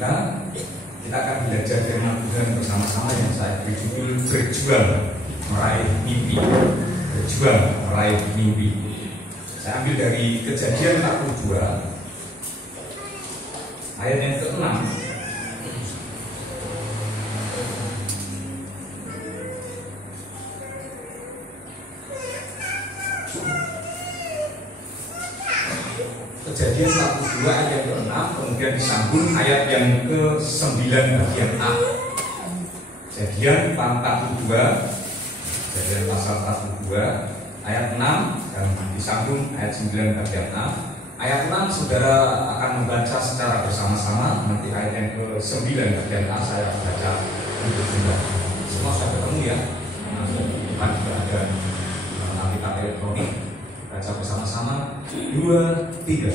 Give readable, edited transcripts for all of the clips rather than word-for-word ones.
kita akan belajar firman Tuhan bersama-sama yang saya beri judul berjuang meraih mimpi. Berjuang meraih mimpi. Saya ambil dari Kejadian 42 ayat yang ke-6. Kejadian 42 ayat yang ke-6, kemudian disambung ayat yang ke-9 bagian A. Kejadian 42, Kejadian pasal 42 ayat 6 dan disambung ayat 9 bagian A. Ayat 6 saudara akan membaca secara bersama-sama. Nanti ayat yang ke-9 bagian A saya akan baca untuk Anda. Semua sudah ketemu ya. Depan juga ada Alkitab elektronik. Baca bersama-sama. 2, 3.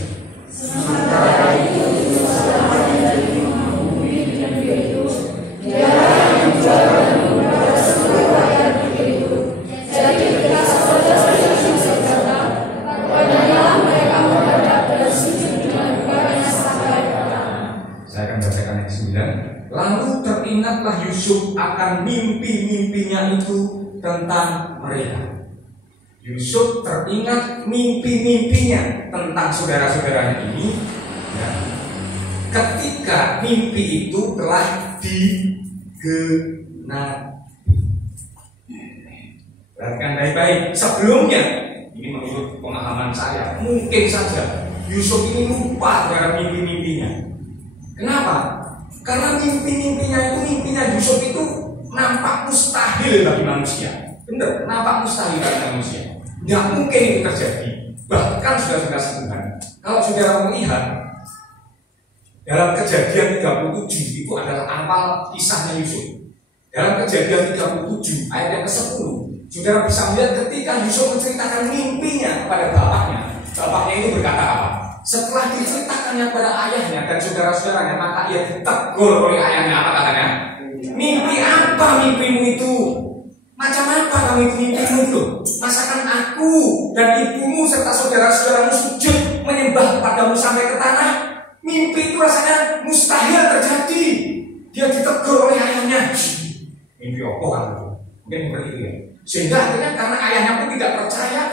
Sementara itu, selamanya dari bumi dan itu, dia yang menjual kepada seluruh rakyat itu. Jadi ketika saudara yang berkata, kepadanya mereka menghadap dan sujud dengan kepadanya sampai petang. Saya akan bacakan yang 9. Lalu teringatlah Yusuf akan mimpi-mimpinya itu tentang mereka. Yusuf teringat mimpi-mimpinya tentang saudara-saudaranya ini ya, ketika mimpi itu telah digenapi. Perhatikan baik-baik. Sebelumnya, ini menurut pemahaman saya, mungkin saja Yusuf ini lupa terhadap mimpi-mimpinya. Kenapa? Karena mimpinya Yusuf itu nampak mustahil bagi manusia. Benar, nampak mustahil bagi manusia. Tidak mungkin itu terjadi. Bahkan sudah Tuhan, kalau saudara melihat dalam Kejadian 37 itu adalah awal kisahnya Yusuf. Dalam Kejadian 37 ayat yang ke-10, saudara bisa melihat ketika Yusuf menceritakan mimpinya kepada bapaknya. Bapaknya itu berkata apa? Setelah diceritakannya kepada ayahnya dan saudara-saudaranya, maka ia ditegur oleh ayahnya. Apa katanya? Mimpi apa mimpimu itu? Macam apa kamu itu mimpimu itu? Masakan aku dan ibumu serta saudara-saudaramu sujud menyembah kepadamu sampai ke tanah? Mimpi itu rasanya mustahil terjadi. Dia ditegur oleh ayahnya. Mimpi apa kamu? Mungkin seperti itu ya. Sehingga akhirnya karena ayahnya pun tidak percaya,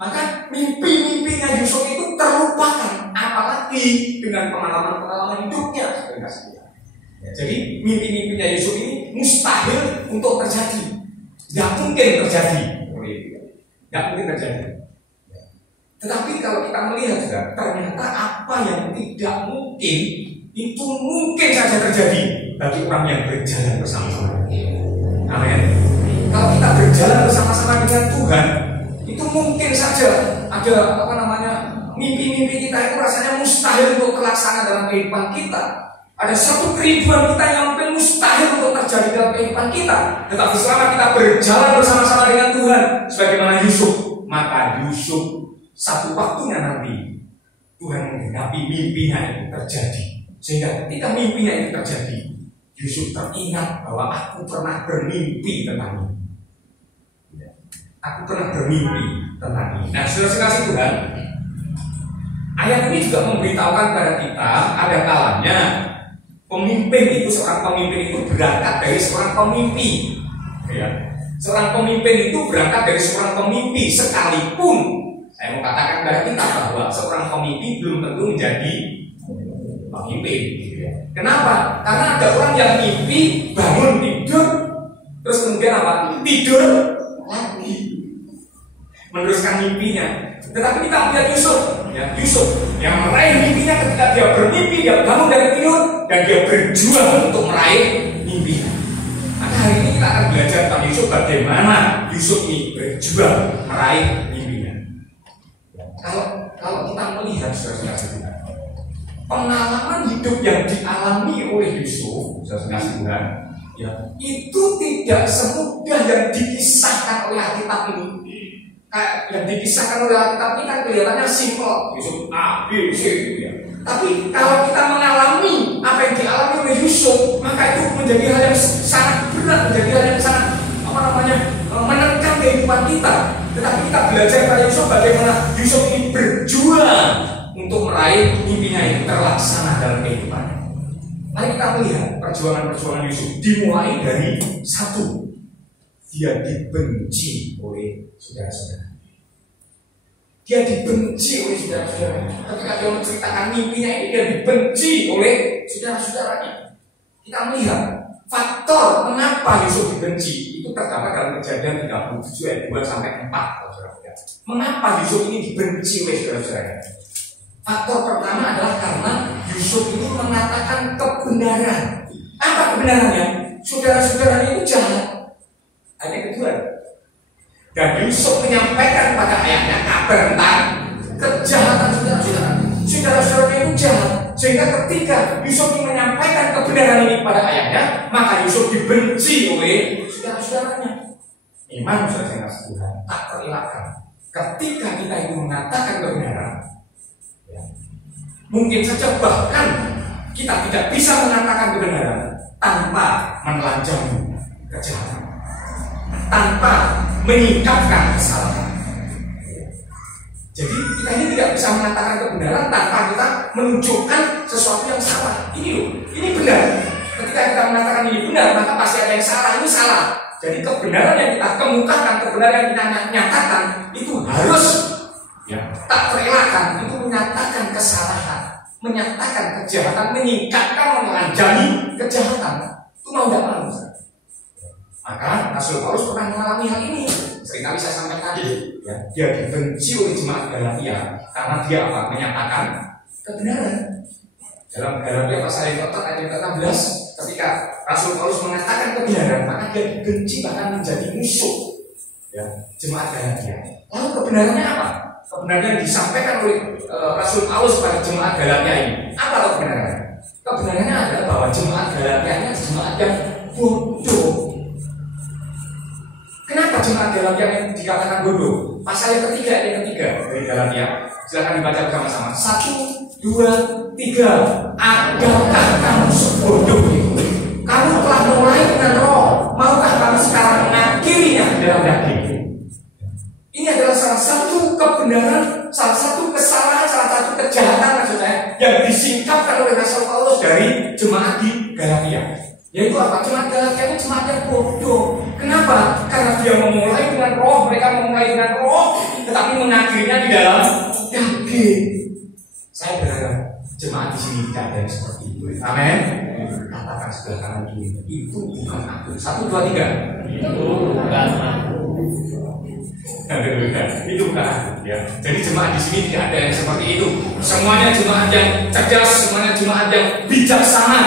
maka mimpi-mimpinya Yusuf itu terlupakan. Apalagi dengan pengalaman-pengalaman hidupnya. Ya, jadi mimpi-mimpinya Yusuf ini mustahil untuk terjadi. Tidak mungkin terjadi. Tidak mungkin terjadi. Tetapi kalau kita melihat juga, ternyata apa yang tidak mungkin itu mungkin saja terjadi bagi orang yang berjalan bersama-sama. Amin. Kalau kita berjalan bersama-sama dengan Tuhan, itu mungkin saja ada mimpi-mimpi kita itu rasanya mustahil untuk terlaksana dalam kehidupan kita. Ada satu keribuan kita yang mungkin mustahil untuk terjadi dalam kehidupan kita. Tetapi selama kita berjalan bersama-sama dengan Tuhan, sebagaimana Yusuf, maka Yusuf satu waktunya nanti Tuhan menggenapi mimpinya itu terjadi. Sehingga ketika mimpinya itu terjadi, Yusuf teringat bahwa aku pernah bermimpi tentang ini. Aku pernah bermimpi tentang ini. Nah, saudara-saudara Tuhan, ayat ini juga memberitahukan kepada kita ada kalanya seorang pemimpin itu berangkat dari seorang pemimpi. Ya. Seorang pemimpin itu berangkat dari seorang pemimpi, sekalipun saya mau katakan kepada kita bahwa seorang pemimpi belum tentu menjadi pemimpin. Kenapa? Karena ada orang yang mimpi, bangun tidur, terus kemudian apa? Tidur lagi, meneruskan mimpinya. Tetapi kita lihat Yusuf yang meraih mimpinya ketika dia bermimpi, dia bangun dari tidur dan dia berjuang untuk meraih mimpinya. Maka hari ini kita akan belajar tentang Yusuf, bagaimana Yusuf ini berjuang meraih mimpinya. Kalau kita melihat saudara-saudara, pengalaman hidup yang dialami oleh Yusuf, saudara-saudara, ya, itu tidak semudah yang dikisahkan oleh Alkitab ini. Yang dikisahkan oleh Alkitab ini kan kelihatannya simpel, Yusuf A, B, C gitu ya. Tapi kalau kita mengalami apa yang dialami oleh Yusuf, maka itu menjadi hal yang sangat berat, menjadi hal yang sangat menekan kehidupan kita. Tetapi kita belajar pada Yusuf bagaimana Yusuf ini berjuang untuk meraih mimpinya itu terlaksana dalam kehidupannya. Mari kita melihat perjuangan-perjuangan Yusuf dimulai dari satu, dia dibenci oleh saudara-saudara. Dia dibenci oleh saudara-saudara. Ketika dia menceritakan mimpinya ini, dia dibenci oleh saudara-saudaranya. Kita melihat faktor mengapa Yusuf dibenci itu terdapat dalam Kejadian 37 ayat 2 sampai 4. Saudara-saudara. Mengapa Yusuf ini dibenci oleh saudara-saudara? Faktor pertama adalah karena Yusuf ini mengatakan kebenaran. Apa kebenarannya? Saudara-saudaranya itu jahat. Ayat kedua. Dan Yusuf menyampaikan kepada ayahnya kabar tentang kejahatan saudara-saudara. Saudara-saudaranya itu jahat. Sehingga ketika Yusuf menyampaikan kebenaran ini kepada ayahnya, maka Yusuf dibenci oleh saudara-saudaranya. Iman saudara Tuhan tak terelakkan. Ketika kita itu mengatakan kebenaran, ya, mungkin saja bahkan kita tidak bisa mengatakan kebenaran tanpa menelanjangi kejahatan, tanpa menyingkapkan kesalahan. Jadi kita ini tidak bisa mengatakan kebenaran tanpa kita menunjukkan sesuatu yang salah. Ini loh, ini benar. Ketika kita mengatakan ini benar, maka pasti ada yang salah. Ini salah. Jadi kebenaran yang kita kemukakan, kebenaran yang kita nyatakan itu harus ya tak terelakkan. Itu menyatakan kesalahan, menyatakan kejahatan, menyingkapkan, menelanjangi kejahatan. Itu mau tidak mau. Maka Rasul Paulus pernah mengalami hal ini. Seringkali saya sampaikan tadi, ya, dia dibenci oleh jemaat Galatia karena dia apa? Menyatakan kebenaran. Dalam Galatia pasal yang keempat ayat 16, ketika Rasul Paulus mengatakan kebenaran, maka dia dibenci bahkan menjadi musuh, ya, jemaat Galatia. Lalu kebenarannya apa? Kebenaran yang disampaikan oleh Rasul Paulus pada jemaat Galatia ini. Apa kebenarannya? Kebenarannya adalah bahwa jemaat Galatia ini jemaat yang bodoh. Kenapa jemaat Galatia yang dikatakan bodoh? Pasal yang ketiga dari Galatia. Silakan dibaca bersama-sama. 1, 2, 3. Adakah kamu sebodoh itu? Kamu telah mulai dengan roh, maukah kamu sekarang mengakhirinya dalam daging? Ini adalah salah satu kebenaran, salah satu kesalahan, salah satu kejahatan maksudnya yang disingkapkan oleh Rasul Paulus dari jemaat di Galatia. Yaitu apa? Jemaat Galatia ini jemaat yang bodoh. Kenapa? Karena dia memulai dengan roh, mereka memulai dengan roh, tetapi mengakhirinya di dalam daging. Saya berharap jemaat di sini tidak ada yang seperti itu. Amin. Katakan sebelah kanan dulu, itu bukan aku. 1, 2, 3. Itu bukan aku. Itu bukan aku. Ya. Jadi jemaat di sini tidak ada yang seperti itu. Semuanya jemaat yang cerdas, semuanya jemaat yang bijaksana,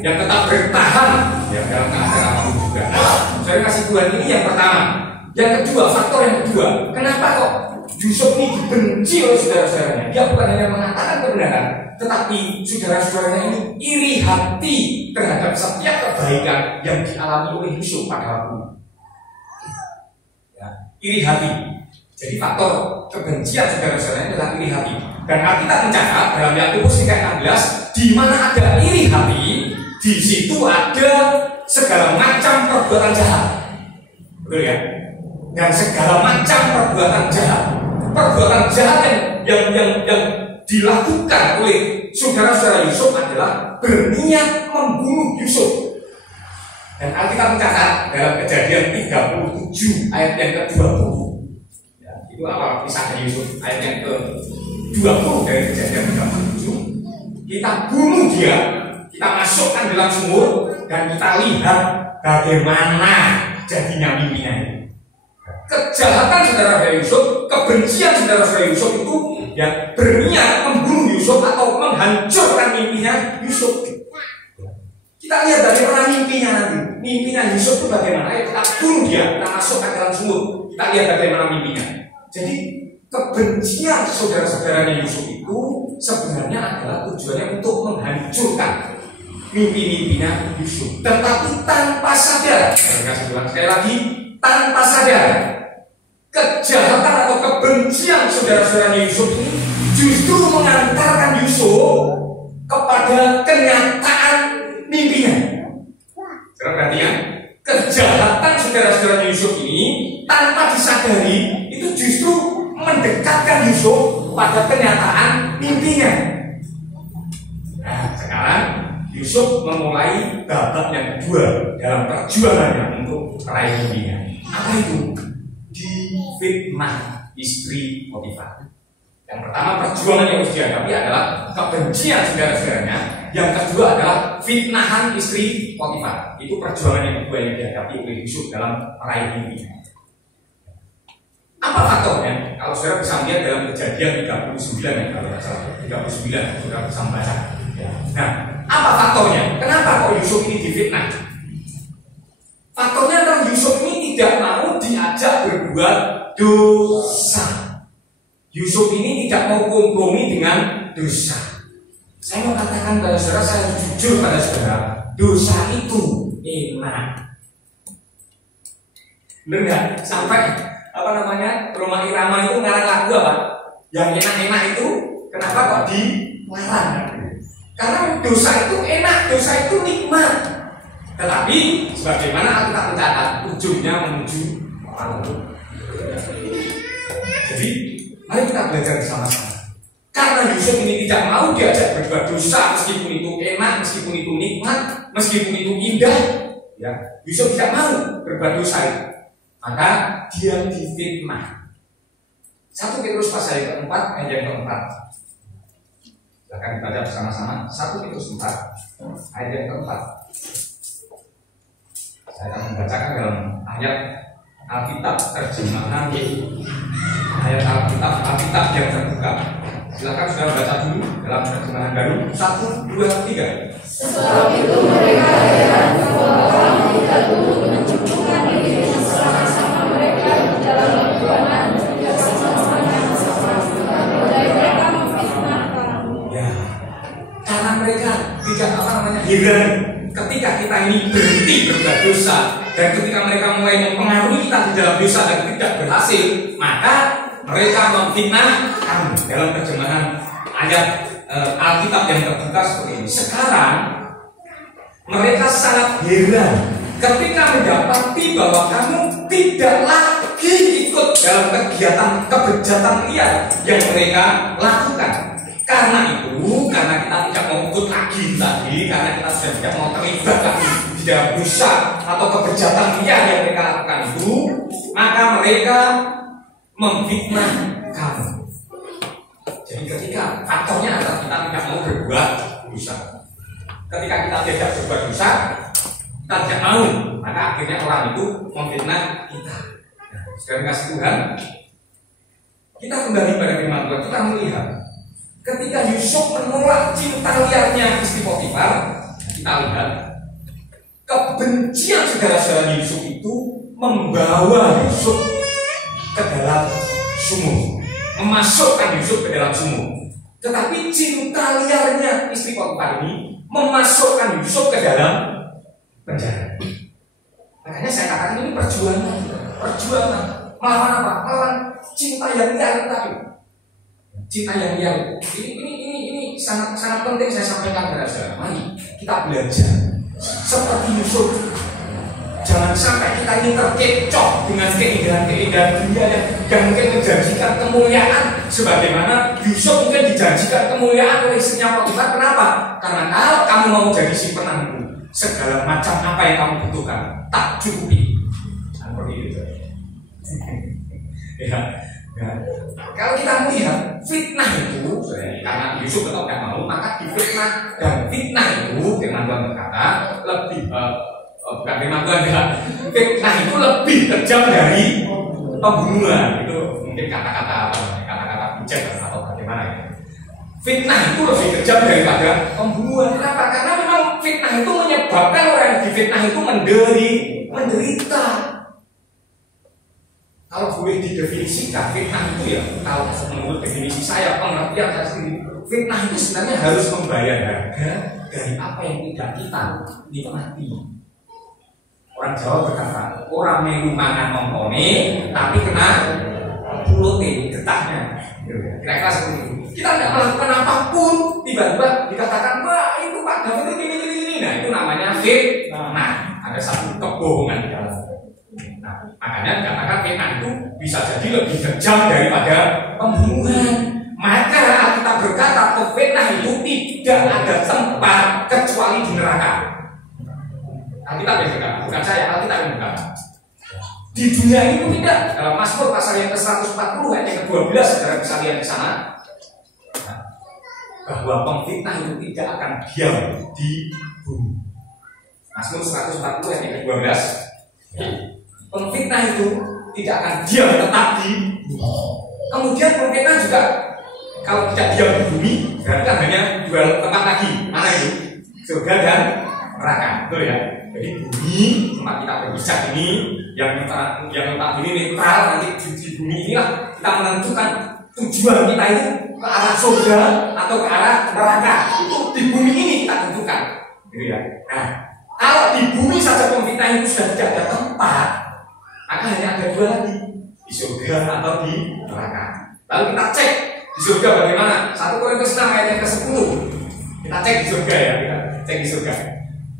yang tetap bertahan ya dalam keadaan apapun juga. Saya kasih Tuhan ini yang pertama. Yang kedua, faktor yang kedua, kenapa kok Yusuf ini dibenci oleh saudara-saudaranya? Dia bukan hanya mengatakan kebenaran, tetapi saudara-saudaranya ini iri hati terhadap setiap kebaikan yang dialami oleh Yusuf pada waktu itu. Ya, iri hati. Jadi faktor kebencian saudara-saudaranya adalah iri hati. Dan Alkitab mencatat dalam Yakobus 3:16, di mana ada iri hati, di situ ada segala macam perbuatan jahat. Betul ya? Dan segala macam perbuatan jahat yang dilakukan oleh saudara-saudara Yusuf adalah berniat membunuh Yusuf. Dan Alkitab mencatat dalam Kejadian 37 ayat yang ke-20. Ya, itu apa? Kisah dari Yusuf ayat yang ke-20 dari Kejadian 37. Kita bunuh dia, kita masukkan dalam sumur, dan kita lihat bagaimana jadinya mimpinya ini. Kejahatan saudara-saudara Yusuf, kebencian saudara-saudara Yusuf itu ya berniat membunuh Yusuf atau menghancurkan mimpinya Yusuf. Kita lihat bagaimana mimpinya nanti. Mimpinya Yusuf itu bagaimana? Ayo kita bunuh dia, kita masukkan dalam sumur. Kita lihat bagaimana mimpinya. Jadi kebencian saudara-saudaranya Yusuf itu sebenarnya adalah tujuannya untuk menghancurkan mimpi-mimpinya Yusuf, tetapi tanpa sadar. Sekali lagi, tanpa sadar, kejahatan atau kebencian saudara-saudaranya Yusuf ini justru mengantarkan Yusuf kepada kenyataan mimpinya. Sekarang perhatikan, kejahatan saudara-saudaranya Yusuf ini tanpa disadari itu justru mendekatkan Yusuf pada kenyataan mimpinya. Nah, sekarang Yusuf memulai babak yang kedua dalam perjuangannya untuk meraih mimpinya. Apa itu? Difitnah istri Potifar. Yang pertama, perjuangan yang harus dihadapi adalah kebencian saudara-saudaranya. Yang kedua adalah fitnahan istri Potifar. Itu perjuangan yang kedua yang dihadapi oleh Yusuf dalam meraih mimpinya. Apa faktornya? Kalau saudara bisa melihat dalam Kejadian 39 ya, kalau tidak salah 39, saudara bisa membaca. Nah, apa faktornya? Kenapa kok Yusuf ini difitnah? Faktornya adalah Yusuf ini tidak mau diajak berbuat dosa. Yusuf ini tidak mau kompromi dengan dosa. Saya mau katakan pada saudara, saya jujur pada saudara, dosa itu enak. Benar nggak? Sampai Roma Irama itu ngarang lagu apa? Yang enak-enak itu kenapa kok dilarang? Karena dosa itu enak, dosa itu nikmat. Tetapi sebagaimana Alkitab mencatat, ujungnya menuju maut. Jadi mari kita belajar bersama-sama. Karena Yusuf ini tidak mau diajak berbuat dosa, meskipun itu enak, meskipun itu nikmat, meskipun itu indah, ya, Yusuf tidak mau berbuat dosa itu. Maka dia difitnah. 1 Petrus pasal yang keempat ayat yang keempat. Silakan dibaca bersama-sama. 1 Petrus 4 ayat yang keempat. Saya akan membacakan dalam ayat Alkitab terjemahan ayat Alkitab yang terbuka. Silakan saudara baca dulu dalam terjemahan baru 1, 2, 3. Sebab itu mereka heran bahwa orang tidak dulu mencukupkan diri bersama-sama mereka di dalam perjuangan bersama-sama dan mereka memfitnah kamu. Ya, karena mereka tidak heran ketika kita ini berhenti berbuat dosa, dan ketika mereka mulai mempengaruhi kita di dalam dosa dan tidak berhasil, maka mereka memfitnah kamu. Dalam terjemahan ayat Alkitab yang terbuka seperti ini. Sekarang mereka sangat heran ketika mendapati bahwa kamu tidak lagi ikut dalam kegiatan kebejatan liar yang mereka lakukan. Karena itu, karena kita tidak mau ikut lagi tadi, karena kita sudah tidak mau terlibat lagi di dalam dosa atau kebejatan liar yang mereka lakukan itu, maka mereka memfitnah kamu. Jadi ketika faktornya adalah kita tidak mau berbuat dosa. Ketika kita tidak berbuat dosa, kita tidak mau, maka akhirnya orang itu memfitnah kita. Nah, sekarang kasih Tuhan, kita kembali pada firman Tuhan. Kita melihat ketika Yusuf menolak cinta liarnya istri Potifar, kita lihat kebencian saudara-saudara Yusuf itu membawa Yusuf ke dalam sumur, memasukkan Yusuf ke dalam sumur. Tetapi cinta liarnya istri Potifar ini memasukkan Yusuf ke dalam penjara. Makanya saya katakan ini perjuangan melawan apa? Melawan cinta yang liar tadi. Cinta yang liar. Ini sangat penting saya sampaikan kepada saudara. Mari kita belajar seperti Yusuf. Jangan sampai kita ini terkecoh dengan keindahan-keindahan dunia yang mungkin menjanjikan kemuliaan, sebagaimana Yusuf mungkin dijanjikan kemuliaan oleh istrinya Potifar. Kenapa? Karena kalau kamu mau jadi simpenanku, segala macam apa yang kamu butuhkan tak cukupi. Seperti itu. Ya. Kalau kita melihat fitnah itu, karena Yusuf tetap tidak mau, maka difitnah, dan fitnah itu firman Tuhan berkata lebih bukan firman Tuhan ya, fitnah itu lebih kejam dari pembunuhan. Itu mungkin kata-kata bijak atau bagaimana ya. Fitnah itu lebih kejam daripada pembunuhan. Kenapa? Karena memang fitnah itu menyebabkan orang yang difitnah itu menderita. Kalau boleh didefinisikan, fitnah itu ya, kalau menurut definisi saya, pengertian saya sendiri, fitnah itu sebenarnya harus membayar harga dari apa yang tidak kita nikmati. Orang Jawa berkata, orang melu mangan mongkone, tapi kena pulute, getahnya. Kira-kira seperti itu. Kita tidak melakukan apapun, tiba-tiba dikatakan, wah itu Pak David ini. Nah itu namanya fitnah. Nah, ada satu kebohongan di dalam. Nah, makanya dikatakan fitnah itu bisa jadi lebih kejam daripada pembunuhan. Maka kita berkata, fitnah itu tidak ada tempat kecuali di bukan saya, Alkitab yang berkata. Di dunia itu tidak. Dalam Mazmur pasal yang ke-140 ayat yang ke-12, saudara bisa lihat di sana, bahwa pemfitnah itu tidak akan diam di bumi. Mazmur 140 ayat yang ke-12, pemfitnah itu tidak akan diam, tetap di bumi. Kemudian pemfitnah juga kalau tidak diam di bumi, berarti kan hanya dua tempat lagi. Mana itu? Surga dan neraka, betul ya? Jadi bumi tempat kita berpijak ini, yang ini netral, nanti di bumi inilah kita menentukan tujuan kita itu ke arah surga atau ke arah neraka. Itu di bumi ini kita tentukan, gitu ya. Nah, kalau di bumi saja pemfitnah itu sudah tidak ada tempat, maka hanya ada dua lagi, di surga atau di neraka. Lalu kita cek di surga bagaimana? 1 Korintus 6 ayat yang ke-10. Kita cek di surga ya, kita cek di surga.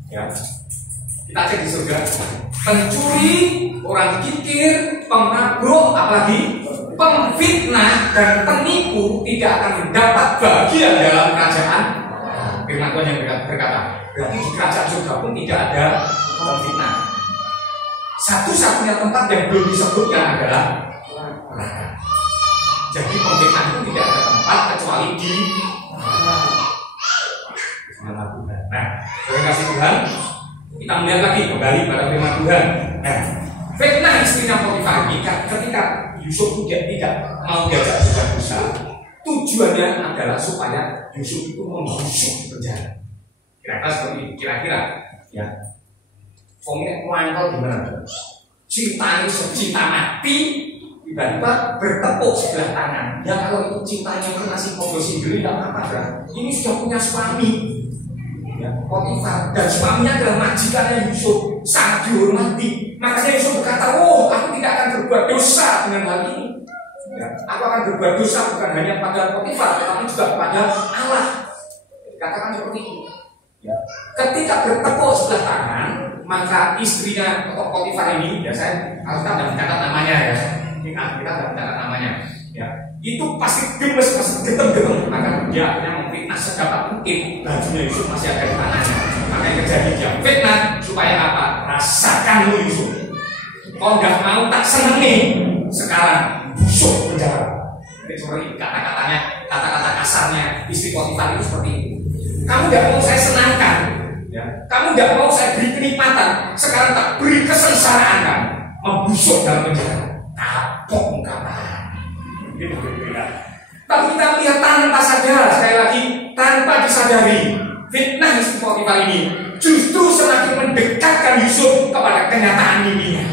Ya. Kita cek di surga. Pencuri, orang kikir, pemabuk, apalagi pemfitnah dan penipu tidak akan mendapat bagian dalam kerajaan. Firman Tuhan yang berkata, berarti di kerajaan surga pun tidak ada pemfitnah. Satu-satunya tempat yang belum disebutkan adalah neraka. Jadi pemfitnah itu tidak ada tempat kecuali di neraka. Nah, terima kasih Tuhan. Kita melihat lagi kembali pada firman Tuhan. Nah, fitnah istrinya Potifar ini ketika Yusuf tidak mau diajak berdosa, tujuannya adalah supaya Yusuf itu membusuk di penjara. Kira-kira seperti kira-kira ya. Komik mantau gimana? Cinta itu cinta mati, tiba-tiba bertepuk sebelah tangan. Ya kalau itu cintanya itu masih podo sendiri tidak apa-apa. Ini sudah punya suami. Ya, Potifar dan suaminya adalah majikannya Yusuf, sangat dihormati. Makanya Yusuf berkata, oh aku tidak akan berbuat dosa dengan hal ini. Ya, aku akan berbuat dosa bukan hanya pada Potifar, tetapi juga kepada Allah. Katakan seperti itu. Ya. Ketika bertepuk sebelah tangan, maka istrinya Potifar ini, ya saya harus tidak mencatat namanya ya. Kita tidak mencatat namanya. Ya, itu pasti gemes, pasti getem-getem, maka dia akhirnya memfitnah sedapat mungkin bajunya Yusuf masih ada di tangannya. Makanya terjadi dia fitnah supaya apa? Rasakan lu Yusuf. Kalau nggak mau tak seneng sekarang busuk penjara. Jadi seperti kata-katanya, kata-kata kasarnya istri Potifar itu seperti itu. Kamu nggak mau saya senangkan, ya. Kamu nggak mau saya beri kenikmatan. Sekarang tak beri kesengsaraan kan? Membusuk dalam penjara. Kapok enggak? Tapi kita melihat tanpa sadar, sekali lagi tanpa disadari, fitnah istri Potifar ini justru semakin mendekatkan Yusuf kepada kenyataan mimpinya.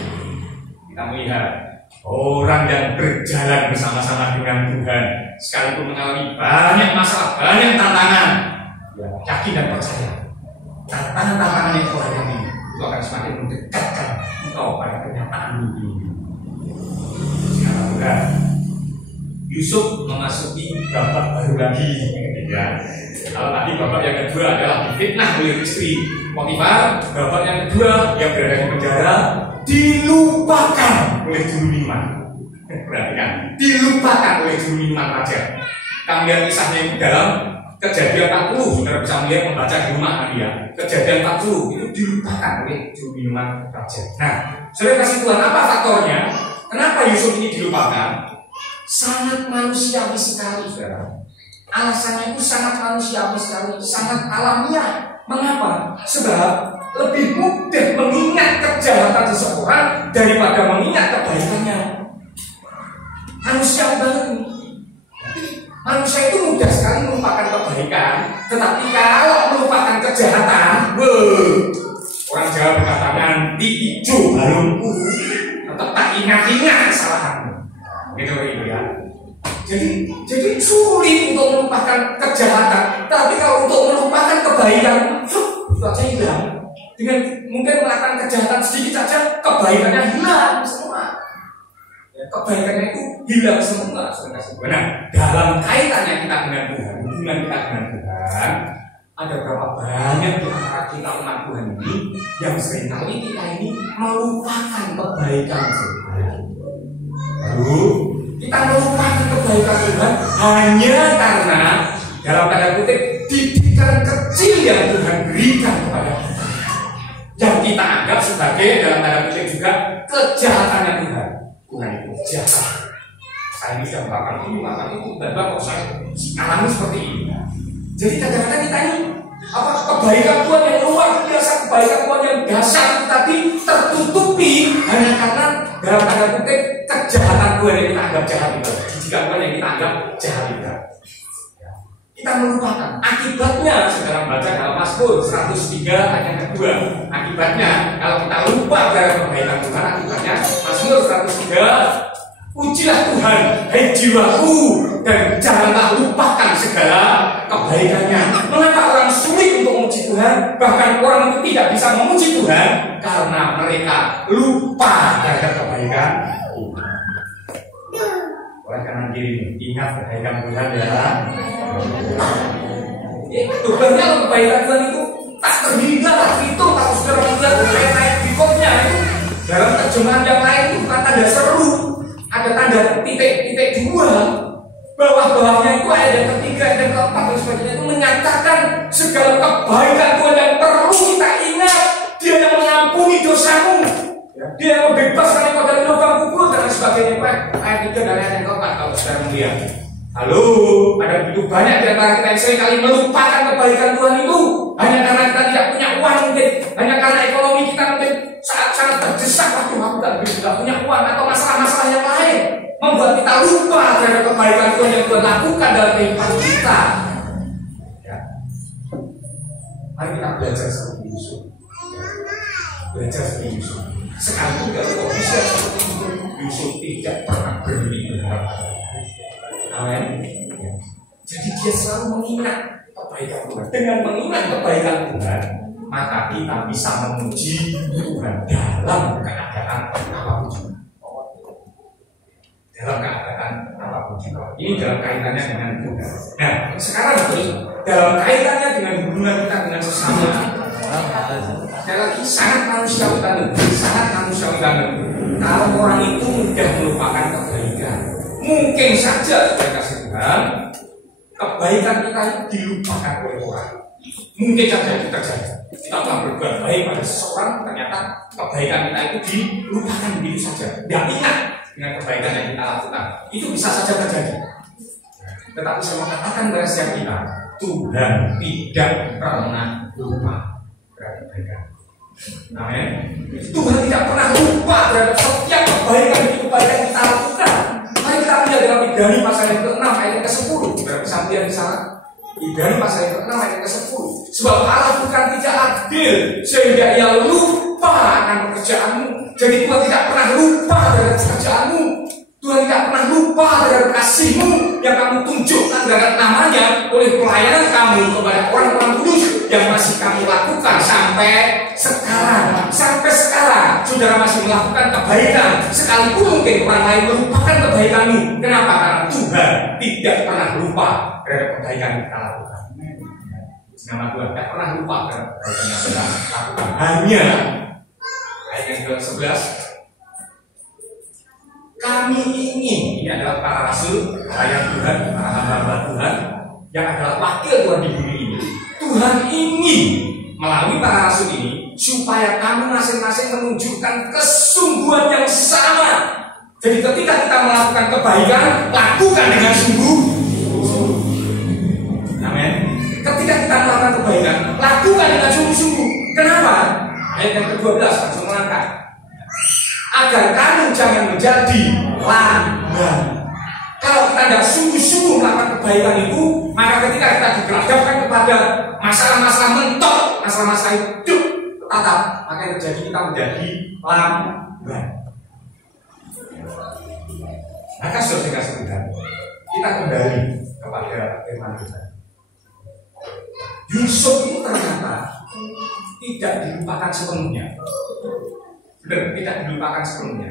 Kita melihat orang yang berjalan bersama-sama dengan Tuhan, sekalipun mengalami banyak masalah, banyak tantangan, ya, yakin dan percaya tantangan-tantangan yang Tuhan ini itu akan semakin mendekatkan engkau pada kenyataan mimpi. Sekarang Tuhan Yusuf memasuki babak baru lagi. Ya. Kalau tadi babak yang kedua adalah difitnah oleh istri Potifar, babak yang kedua yang berada di penjara dilupakan oleh juru minuman. Perhatikan, dilupakan oleh juru minuman raja. Kita melihat kisahnya itu dalam Kejadian 40. Saudara bisa melihat membaca di rumah ya. Kejadian 40 itu dilupakan oleh juru minuman raja. Nah, saudara kasih Tuhan, apa faktornya? Kenapa Yusuf ini dilupakan? Sangat manusiawi sekali, saudara. Alasannya itu sangat manusiawi sekali, sangat alamiah. Mengapa? Sebab lebih mudah mengingat kejahatan seseorang daripada mengingat kebaikannya. Manusiawi banget ini. Manusia itu mudah sekali melupakan kebaikan, tetapi kalau melupakan kejahatan, orang Jawa berkata nanti ijo balungku, tetap tak ingat-ingat kesalahanmu. Gitu ya. Jadi sulit untuk melupakan kejahatan, tapi kalau untuk melupakan kebaikan, itu aja hilang. Dengan mungkin melakukan kejahatan sedikit saja, kebaikannya hilang semua. Ya, kebaikannya itu hilang semua. Nah, dalam kaitannya kita dengan Tuhan, hubungan kita dengan Tuhan, ada berapa banyak di antara kita umat Tuhan ini yang seringkali kita ini melupakan kebaikan Tuhan. Lalu kita melupakan kebaikan Tuhan hanya karena dalam tanda kutip didikan kecil yang Tuhan berikan kepada kita, yang kita anggap sebagai dalam tanda kutip juga kejahatannya Tuhan. Tuhan itu jahat. Saya ini sudah melakukan ini, melakukan itu, dan kok saya alami seperti ini. Jadi kadang-kadang kita ini apa kebaikan Tuhan yang luar biasa, kebaikan Tuhan yang dasar itu tadi tertutupi hanya karena dalam tanda kutip kejahatan Tuhan yang kita anggap jahat itu. Jika Tuhan yang kita anggap jahat itu. Kita melupakan. Akibatnya, saudara baca dalam Mazmur 103 ayat yang kedua. Akibatnya, kalau kita lupa dari kebaikan Tuhan, akibatnya Mazmur 103, pujilah Tuhan, hai jiwaku, dan janganlah lupakan segala kebaikannya. Mengapa orang sulit untuk memuji Tuhan? Bahkan orang itu tidak bisa memuji Tuhan karena mereka lupa terhadap kebaikan Tuhan. Oleh karena diri, ingat kebaikan Tuhan ya. Tuhannya kebaikan Tuhan itu tak terhingga, tak itu, tak saudara melihat ayat-ayat berikutnya itu dalam terjemahan yang lain itu bukan tanda seru, ada tanda titik-titik dua. Bawah-bawahnya itu ayat yang ketiga dan keempat dan sebagainya itu menyatakan segala kebaikan Tuhan yang perlu kita ingat. Dia yang mengampuni dosamu, dia yang membebaskan engkau dari lubang kubur dan sebagainya. Ayat 3 dan ayat yang keempat kalau saudara melihat. Halo, ada begitu banyak di antara kita yang seringkali melupakan kebaikan Tuhan itu hanya karena kita tidak punya uang mungkin, hanya karena ekonomi kita mungkin sangat terdesak, waduh aku tidak punya uang atau masalah-masalah yang lain membuat kita lupa terhadap kebaikan Tuhan yang Tuhan lakukan dalam kehidupan kita. Ya. Mari kita belajar seperti Yusuf. Belajar seperti Yusuf. Sekalipun kalau bisa seperti Yusuf tidak pernah berhenti berharap. Amin. Jadi dia selalu mengingat kebaikan Tuhan. Dengan mengingat kebaikan Tuhan, maka kita bisa memuji Tuhan dalam keadaan apapun juga. Dalam keadaan apapun juga. Ini dalam kaitannya dengan Tuhan. Nah, sekarang terus dalam kaitannya dengan hubungan kita dengan sesama. Sekali lagi sangat manusiawi banget, sangat manusiawi banget. Kalau orang itu mudah melupakan kebaikan. Mungkin saja saya kasih Tuhan, kebaikan kita itu dilupakan oleh orang. Mungkin saja itu terjadi. Kita telah berbuat baik pada seseorang, ternyata kebaikan kita itu dilupakan begitu saja. Tidak ingat dengan kebaikan yang kita lakukan. Itu bisa saja terjadi. Tetapi saya mau katakan kepada setiap kita, Tuhan tidak pernah lupa terhadap kebaikan. Amin. Tuhan tidak pernah lupa terhadap setiap kebaikan yang kita lakukan. Mari kita lihat dalam Ibrani pasal yang ke-6 ayat yang ke-10. Bisa lihat di sana. Ibrani pasal yang ke-6 ayat yang ke-10. Sebab Allah bukan tidak adil sehingga Ia lupa akan pekerjaanmu. Jadi Tuhan tidak pernah lupa terhadap pekerjaanmu. Tuhan tidak pernah lupa terhadap kasih-Mu yang kamu tunjukkan terhadap namanya oleh pelayanan kamu kepada orang-orang kudus yang masih kamu lakukan sampai sekarang. Sampai sekarang saudara masih melakukan kebaikan, sekalipun mungkin orang lain melupakan kebaikanmu. Kenapa? Karena Tuhan tidak pernah lupa terhadap kebaikan yang kita lakukan. Nama Tuhan tidak pernah lupa terhadap kebaikan yang kita lakukan. Hanya ayat yang ke-11, kami ingin, ini adalah para rasul, rakyat Tuhan, para hamba Tuhan yang adalah wakil Tuhan di bumi ini. Tuhan ingin melalui para rasul ini supaya kamu masing-masing menunjukkan kesungguhan yang sama. Jadi ketika kita melakukan kebaikan, lakukan dengan sungguh-sungguh. Amin. Ketika kita melakukan kebaikan, lakukan dengan sungguh-sungguh. Kenapa? Ayat yang ke-12 langsung mengangkat. Agar kamu jangan menjadi lamban. Kalau kita tidak sungguh-sungguh melakukan kebaikan itu, maka ketika kita diperhadapkan kepada masalah-masalah mentok, masalah-masalah hidup tetap, maka yang terjadi kita menjadi lamban. Maka sudah saya kasih Tuhan, kita kembali kepada firman Tuhan. Yusuf itu ternyata tidak dilupakan sepenuhnya. Benar, tidak dilupakan sepenuhnya.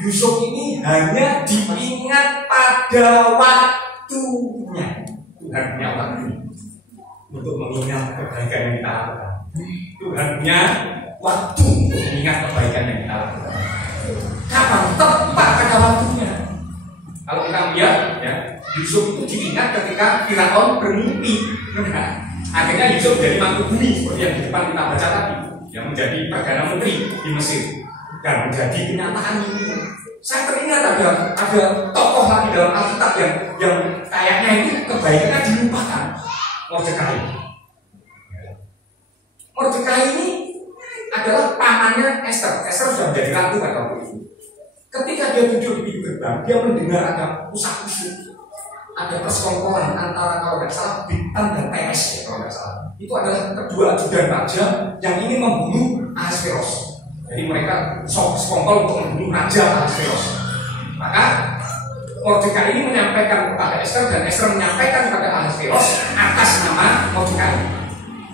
Yusuf ini hanya diingat pada waktunya. Tuhan punya waktu untuk mengingat kebaikan yang kita lakukan. Tuhan punya waktu untuk mengingat kebaikan yang kita lakukan. Kapan? Tepat pada waktunya. Kalau kita lihat, ya, Yusuf itu diingat ketika Firaun bermimpi. Akhirnya Yusuf jadi mantu bumi seperti yang di depan kita baca tadi. yang menjadi Perdana Menteri di Mesir dan menjadi kenyataan ini. Saya teringat ada tokoh lagi dalam Alkitab yang kayaknya itu kebaikannya dilupakan. Mordekai ini adalah pamannya Esther. Esther sudah menjadi ratu pada waktu itu. Ketika dia duduk di pintu gerbang, dia mendengar ada usah-usuk, ada persekongkolan antara, kalau tidak salah, Bigtan dan TS ya, kalau tidak salah. Itu adalah kedua ajudan raja yang ingin membunuh Ahasveros. Jadi mereka sekongkol untuk membunuh raja Ahasveros. Maka Mordekai ini menyampaikan kepada Esther dan Esther menyampaikan kepada Ahasveros atas nama Mordekai.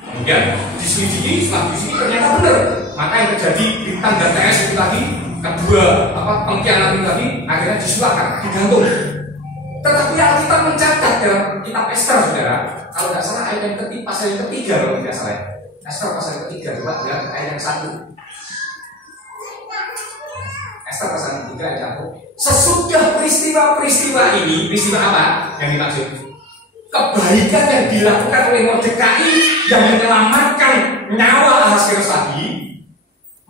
Kemudian diselidiki, setelah diselidiki ternyata benar. Maka yang terjadi Bigtan dan TS itu tadi, kedua pengkhianat itu tadi akhirnya disulahkan, digantung. Tetapi Alkitab mencatat dalam kitab Esther, saudara, kalau tidak salah ayat yang ketiga, pasal yang ketiga kalau tidak salah. Esther pasal yang ketiga, coba lihat ayat yang 1. Esther pasal yang ketiga ayat 1. Sesudah peristiwa-peristiwa ini, peristiwa apa yang dimaksud? Kebaikan yang dilakukan oleh Mordekai yang menyelamatkan nyawa Ahasveros tadi,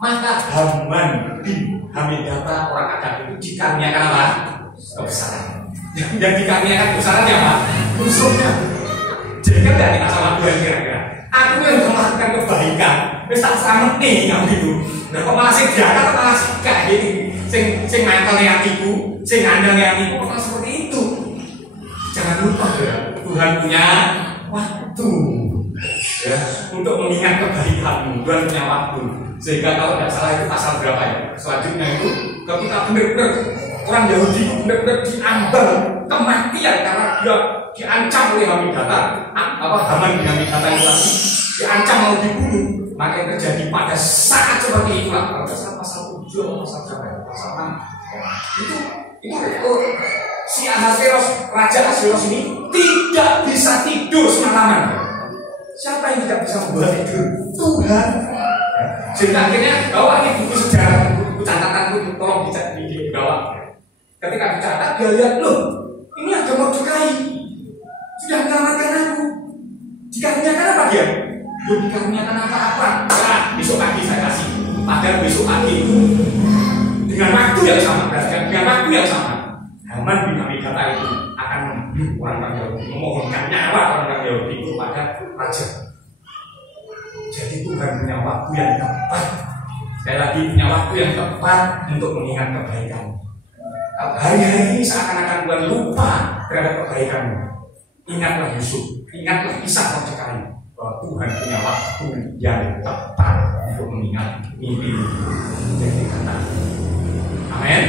maka Haman bin Hamedata orang Agag itu dikaruniakan apa? Kebesaran. Yang dikaruniakan kebesarannya apa? Musuhnya. Jadi kan tidak kita sama Tuhan kira-kira. Aku yang melakukan kebaikan, wis tak selamat nih kamu itu. Nah kok malah sing diangkat malah sing gak gitu. Sing mantel hatiku, sing ngandang hatiku malah seperti itu. Jangan lupa ya, Tuhan punya waktu ya untuk mengingat kebaikanmu. Tuhan punya waktu. Sehingga kalau tidak salah itu pasal berapa ya? Selanjutnya itu ketika benar-benar orang Yahudi itu benar-benar diambang kematian karena dia diancam oleh Hamedata. Haman bin Hamedata itu tadi diancam mau dibunuh. Maka yang terjadi pada saat seperti itulah, kalau tidak salah pasal 7 atau pasal berapa ya? Pasal 6. Itu si Ahasveros, Raja Ahasveros ini tidak bisa tidur semalaman. Siapa yang tidak bisa membuat tidur? Tuhan. Sehingga akhirnya bawa ini buku sejarah, buku catatanku, tolong dibawa. Ketika dicatat, dia lihat, loh, ini ada Mordekai sudah menyelamatkan aku. Dikaruniakan apa dia? Belum dikaruniakan apa-apa. Nah, besok pagi saya kasih. Padahal besok pagi itu dengan waktu yang sama, dengan waktu yang sama, Haman bin Hamedata itu akan membunuh orang Yahudi, memohonkan nyawa orang Yahudi itu pada raja. Jadi Tuhan punya waktu yang tepat. Sekali lagi punya waktu yang tepat untuk mengingat kebaikan. Hari-hari ini seakan-akan Tuhan lupa terhadap kebaikanmu. Ingatlah Yusuf, ingatlah Ishak Mordekai bahwa Tuhan punya waktu yang tepat untuk mengingat mimpi. Jadi kata, amin.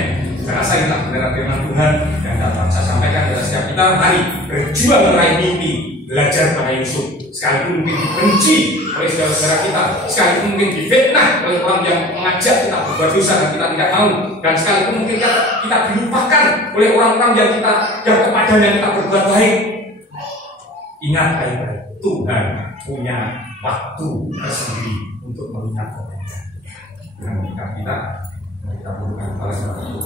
Saya rasa kita benar firman Tuhan yang dapat saya sampaikan kepada setiap kita. Mari berjuang meraih mimpi, belajar pada Yusuf. Sekalipun mungkin dibenci oleh saudara-saudara kita, sekalipun mungkin difitnah oleh orang yang mengajak kita berbuat dosa dan kita tidak mau, dan sekalipun mungkin kita dilupakan oleh orang-orang yang kepadanya kita berbuat baik. Ingat baik-baik, Tuhan punya waktu tersendiri untuk mengingat kebaikan. Dengan kita butuhkan balas itu.